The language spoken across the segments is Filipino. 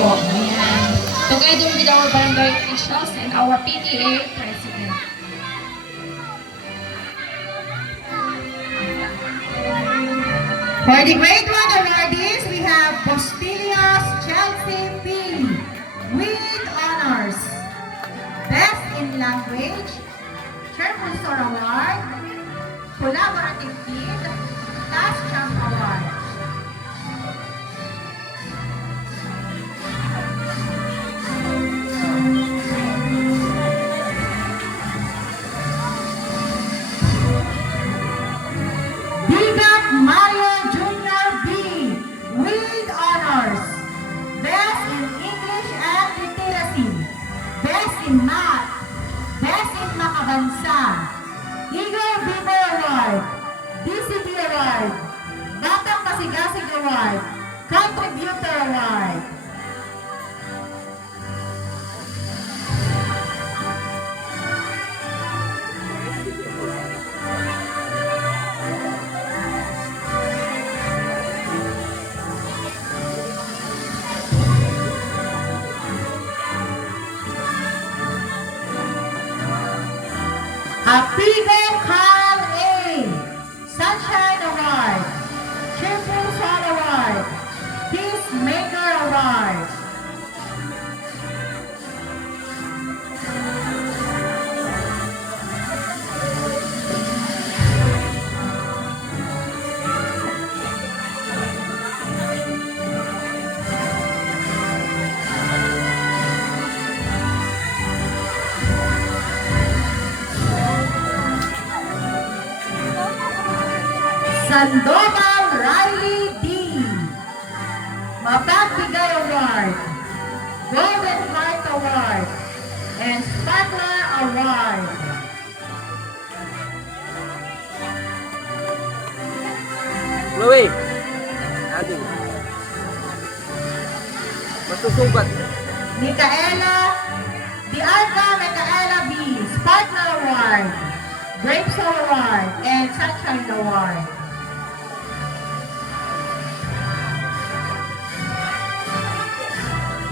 po. Ayan. Together with our barangay officials and our PTA president. For the grade 1 awardees, we have Postilios Chelsea P. with honors. Best in Language, Chairperson Award, Collaborative Kid, Class Champ Award. Bigap Mario Jr. B. with honors. Best in English and Literacy. Best in Math. Best in Makabansa. Eagle Beaver Award. DCB Award. Batang Masigasig Award. Contributor Award. Apigo Carl A. Sunshine Award. Cheerful Son Award. Peacemaker Award. Sandoval Riley D. Mapagbigay Award, Golden Heart Award, and Sparkler Award. Chloe! Ating. Masusugat. Micaela, Dialga Micaela B. Sparkler Award, Grapes Award, and Sunshine Award.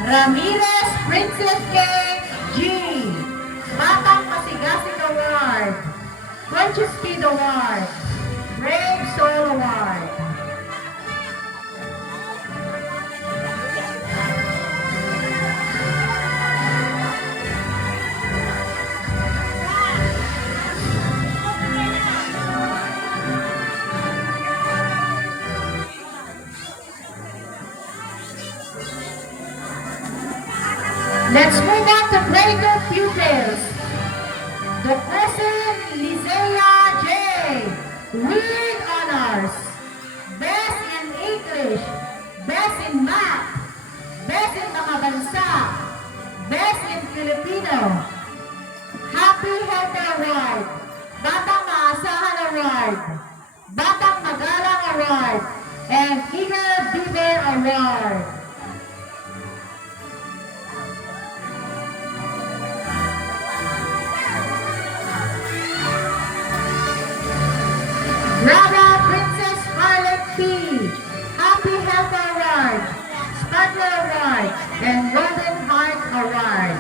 Ramirez Princess K. G. Batang Masigasig Award, Conscious Kid Award, Brave Soul Award. Let's move on to grade 2 pupils. The person Lizea J. with honors. Best in English, Best in Math, Best in Makabansa, Best in Filipino. Happy Healthy Award, Batang Maasahan Award, Batang Magalang Award, and Eager Beaver Award. Brava Princess Scarlet P. Happy Health Award, Sparkler Award, and Golden Heart Award.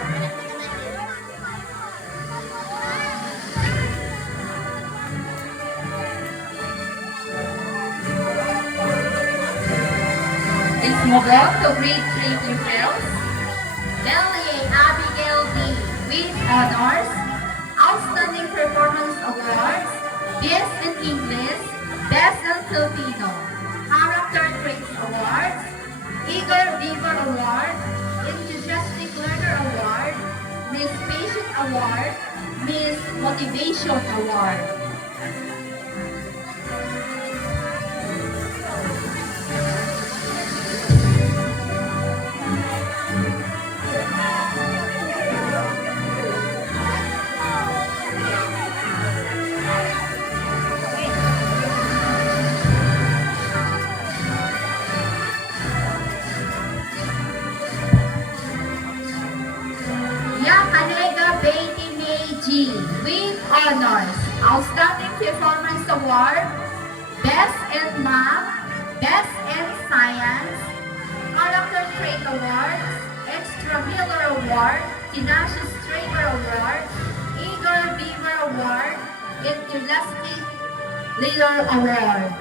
Let's move on to grade 3 pupils. Delia Abigail B. with honors, Outstanding Performance Awards, Best in English, Best in Filipino, Character Traits Awards, Eager Beaver Award, Enthusiastic Learner Award, Miss Patient Award, Miss Motivation Award. Yakanega Baby May G. with honors, Outstanding Performance Award, Best in Math, Best in Science, Character Trait Award, Ezra Miller Award, Tenacious Traver Award, Igor Beaver Award, Enthusiastic Leader Award.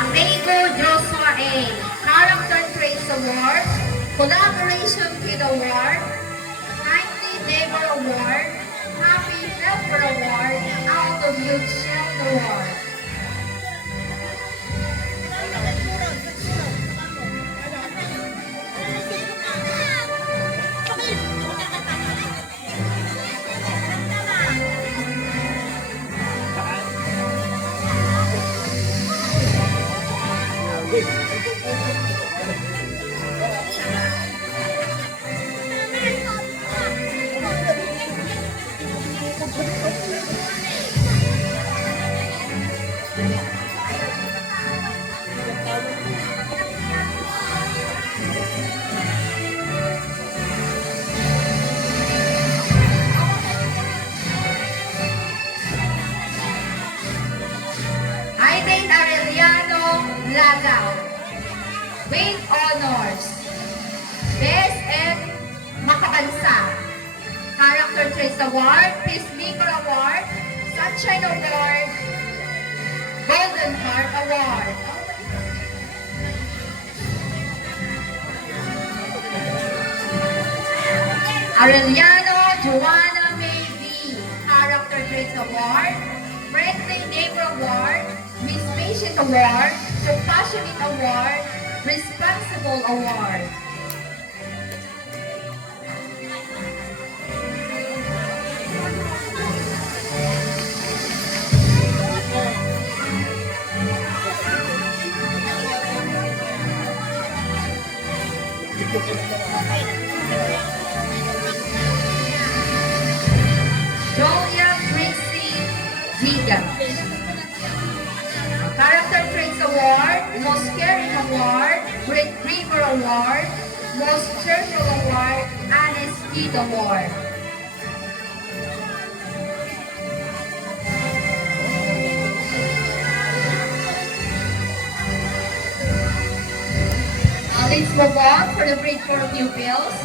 Amigo Joshua A. Character Traits Award, Collaboration Kid Award, 90 Neighbor Award, Happy Helper Award, Out of Youth Shield Award. Aiden Arellano Lagaw with honors. Best and Makabansa. Character Traits Award, Peacemaker Award, Sunshine Award, Golden Heart Award. Arellano Joanna May B. Character Traits Award, Friendly Neighbor Award, Miss Patient Award, Compassionate Award, Responsible Award. Julia Trixie Giga. Character Traits Award, Most Caring Award, Great River Award, Most Cheerful Award, Honest Kid Award. Let's move on for the grade 4 pupils.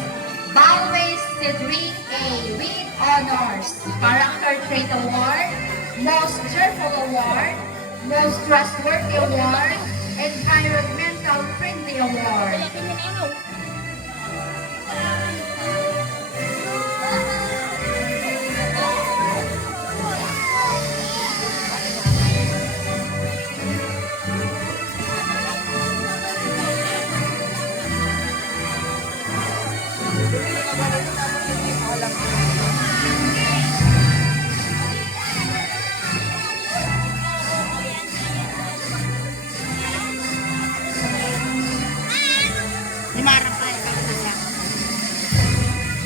Balways Cedric A. with honors. Character Trait Award, Most Cheerful Award, Most Trustworthy Award, Environmental Friendly Award.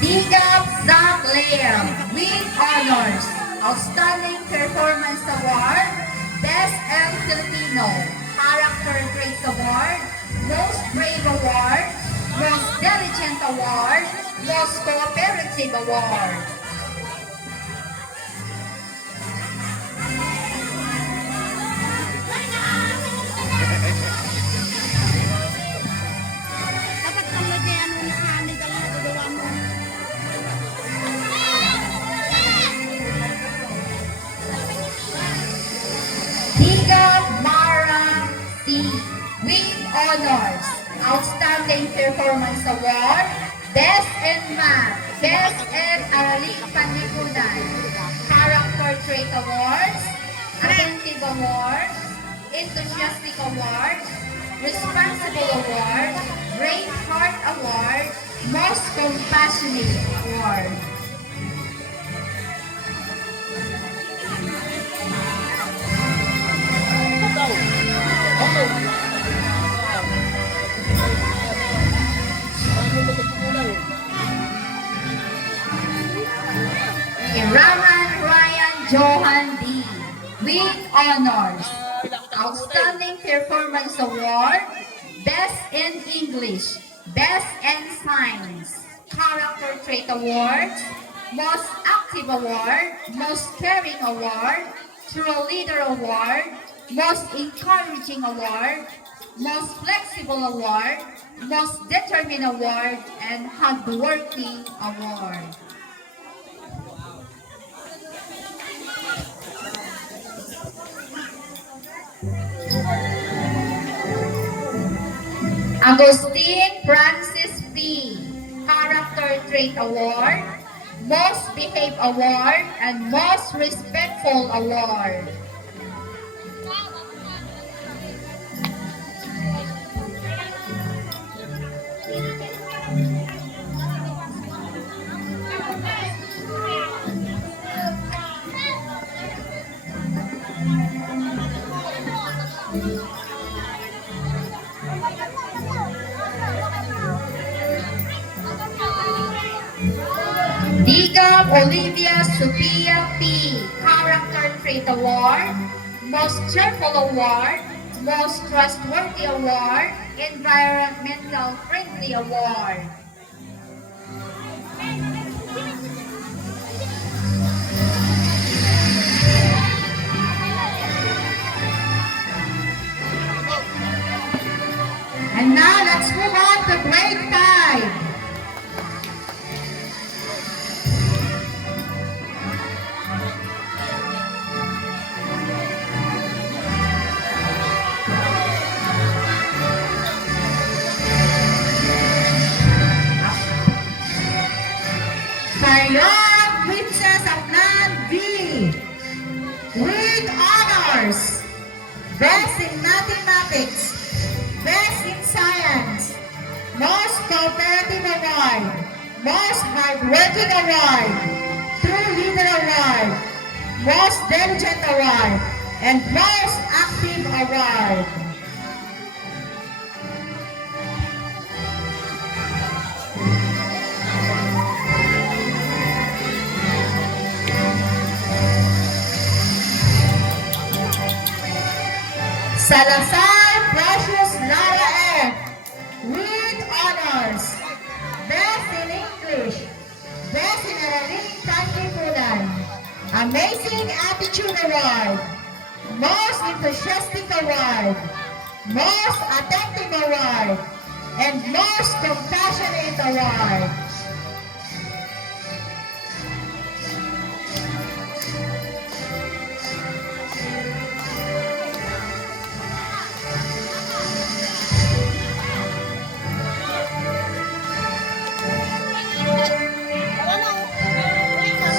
Digap Zach Liam with honors. Outstanding Performance Award, Best El Filipino, Character Traits Award, Most Brave Award, Most Diligent Award, Most Cooperative Award. Dapat kalau dia anu nahani kalau nagawa mo. Digap Mara C. with honors. Outstanding Performance Award, Best in Math, Best in Araling Panlipunan, Character Trait Awards, Attentive Award, Enthusiastic Award, Responsible Award, Brave Heart Award, Most Compassionate Award. B. With honors. Outstanding Performance Award, Best in English, Best in Science, Character Trait Award, Most Active Award, Most Caring Award, True Leader Award, Most Encouraging Award, Most Flexible Award, Most Determined Award, and Hardworking Award. Agustin Francis P. Character Trait Award, Most Behaved Award, and Most Respectful Award. Digam Olivia Sophia P. Character Trait Award, Most Cheerful Award, Most Trustworthy Award, Environmental Friendly Award. And now let's move on to grade 5. Sayon Princess Agnan V. With honors. Best in mathematics. Best in science. Most cooperative award. Most hardworking award. True leader award. Most diligent award. And most active award. Salazar Precious Lara F. With honors. Best in English. Best in Araling Katipunan. Amazing Attitude Award. Most Enthusiastic Award. Most Attentive Award. And Most Compassionate Award.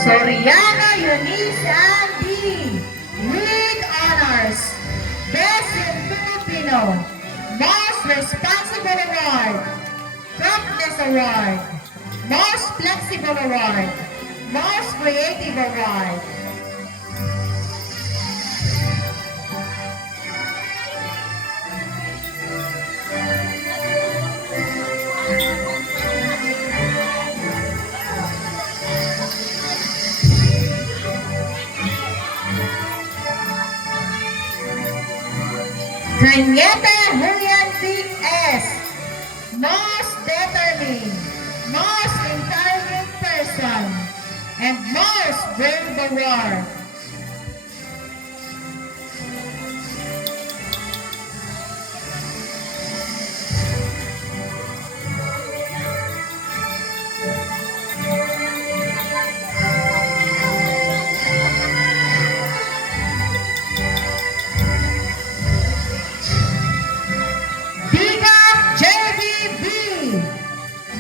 Soriano Eunice Andy. With honors. Best in Filipino. Most Responsible Award. Promptness Award. Most Flexible Award. Most Creative Award. Cañete Julian P.S. Most determined, most intelligent person, and most brave award.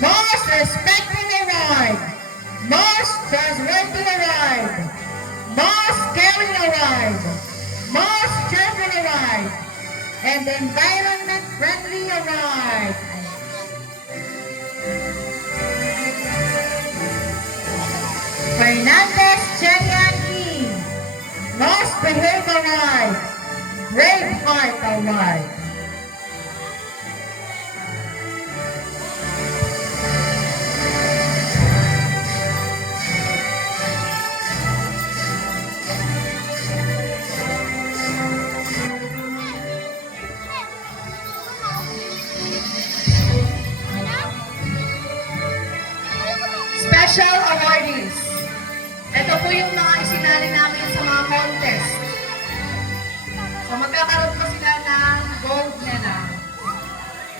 Most respectful award, most trustworthy award, most caring award, most cheerful award, and environment friendly award. Fernandez Cherian E. Most behaved award, Brave Heart Award.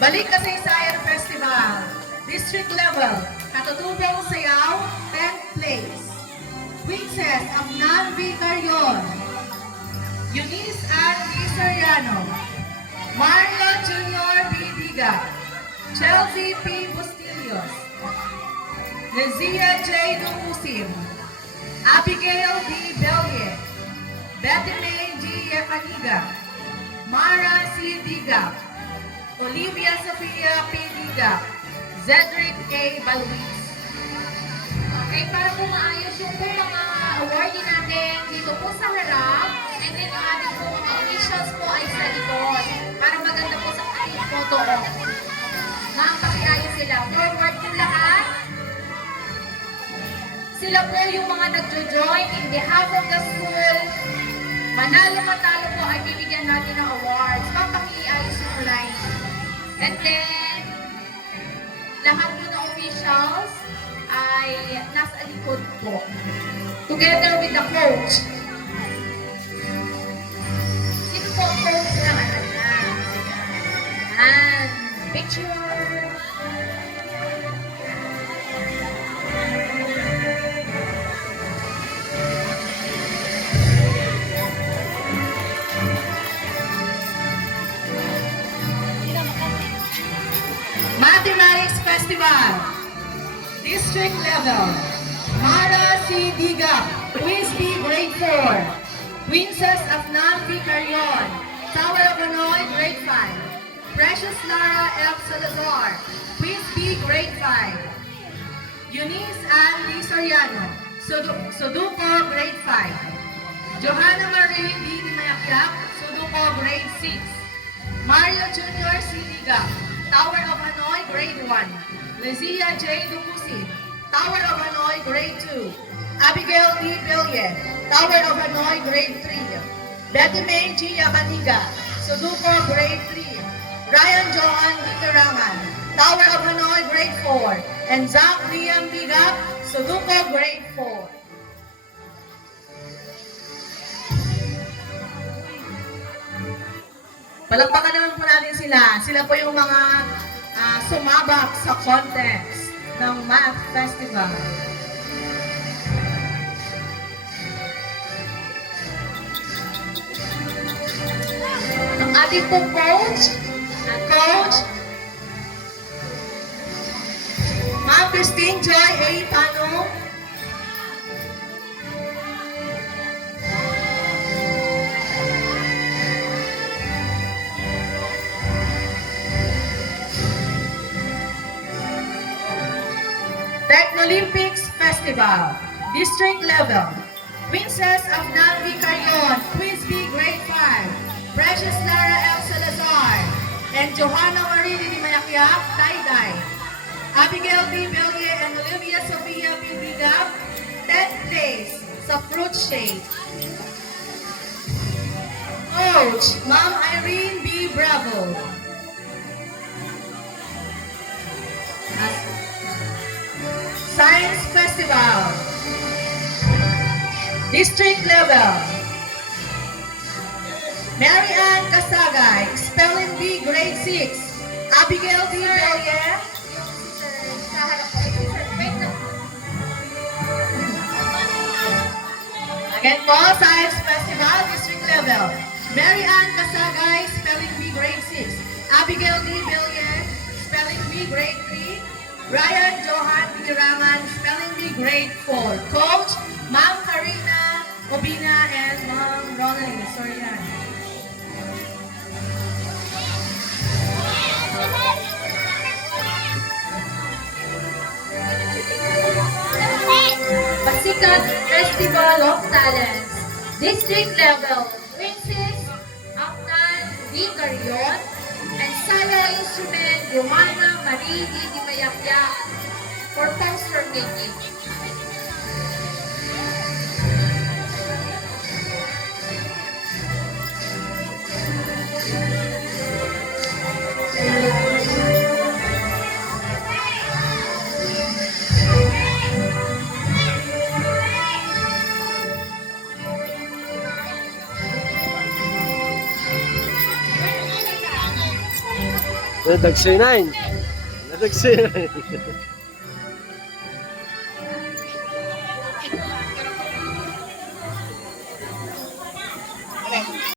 Balik Kasaysayan Festival, District Level, Katutubong Sayaw, 10th place. Princess of Non-Vicaryon, Eunice Ann Isariano, Mario Junior B. Diga, Chelsea P. Bustillos, Lizia J. Ducusim, Abigail D. Belye, Betty May G. Yacaniga, Mara C. Diga, Olivia Sofia P. Diga, Zedric A. Baluis. Okay, para po maayos yung po mga awardee natin dito po sa harap. And then yung ating po mga officials po ay sa likod. Para maganda po sa ating photo. Ma'am, pakiayos sila. Forward po lahat. Sila po yung mga nagjo-join in behalf of the school. Manalo matalo po ay bibigyan natin ng awards. Papakiayos yung line. And then, lahat po ng officials ay nasa likod po. Together with the coach. Sino po ang coach naman? Ayan. Picture. Mathematics Festival, District Level, Mara C. Diga, Quiz B. Grade 4, Princess of Non-Vicaryon, Tower of Hanoi, Grade 5, Precious Lara F. Salazar, Quiz B. Grade 5, Eunice Ann D. Soriano, Sudoku, Grade 5, Johanna Marie D. Dimayakyap, Sudoku, Grade 6, Mario Junior C. Diga, Tower of Hanoi, Grade 1. Lizia J. Ducusin, Tower of Hanoi, Grade 2. Abigail D. Billion, Tower of Hanoi, Grade 3. Betty May G. Yacaniga, Sudoku, Grade 3. Ryan Johan Viterangan, Tower of Hanoi, Grade 4. And Zach Liam Diga, Sudoku, Grade 4. Palakpakan naman po natin sila. Sila po yung mga sumabak sa contest ng Math Festival. Ang ating po coach, Ma'am Christine Joy A. Pano, Technolympics Festival, District Level, Princess of Non-Vicaryon, Quiz B. Grade 5, Precious Lara L. Salazar, and Johanna Marie Di Mayakyap, Tayday, Abigail D. Belye and Olivia Sofia Bibiga, 10th place sa Fruit Shade. Coach, Ma'am Irene B. Bravo. Science Festival, District Level, Mary Ann Casagay, Spelling Bee, Grade 6, Abigail D. Belye, sa harap po. Wait lang. again po, Science Festival, District Level, Mary Ann Casagay, Spelling Bee, Grade 6, Abigail D. Belye, Spelling Bee, Grade 3, Ryan Johan Viterangan, Spelling Bee, Grade 4. Coach, Ma'am Karina Obina and Ma'am Ronaldine Soriano. Basikat Festival of Talents, District Level, Princess of Non-Vicaryon, and Saya Instrument, Johanna Marie Di Mayakya for poster making. Nagsinay. Nagsinay.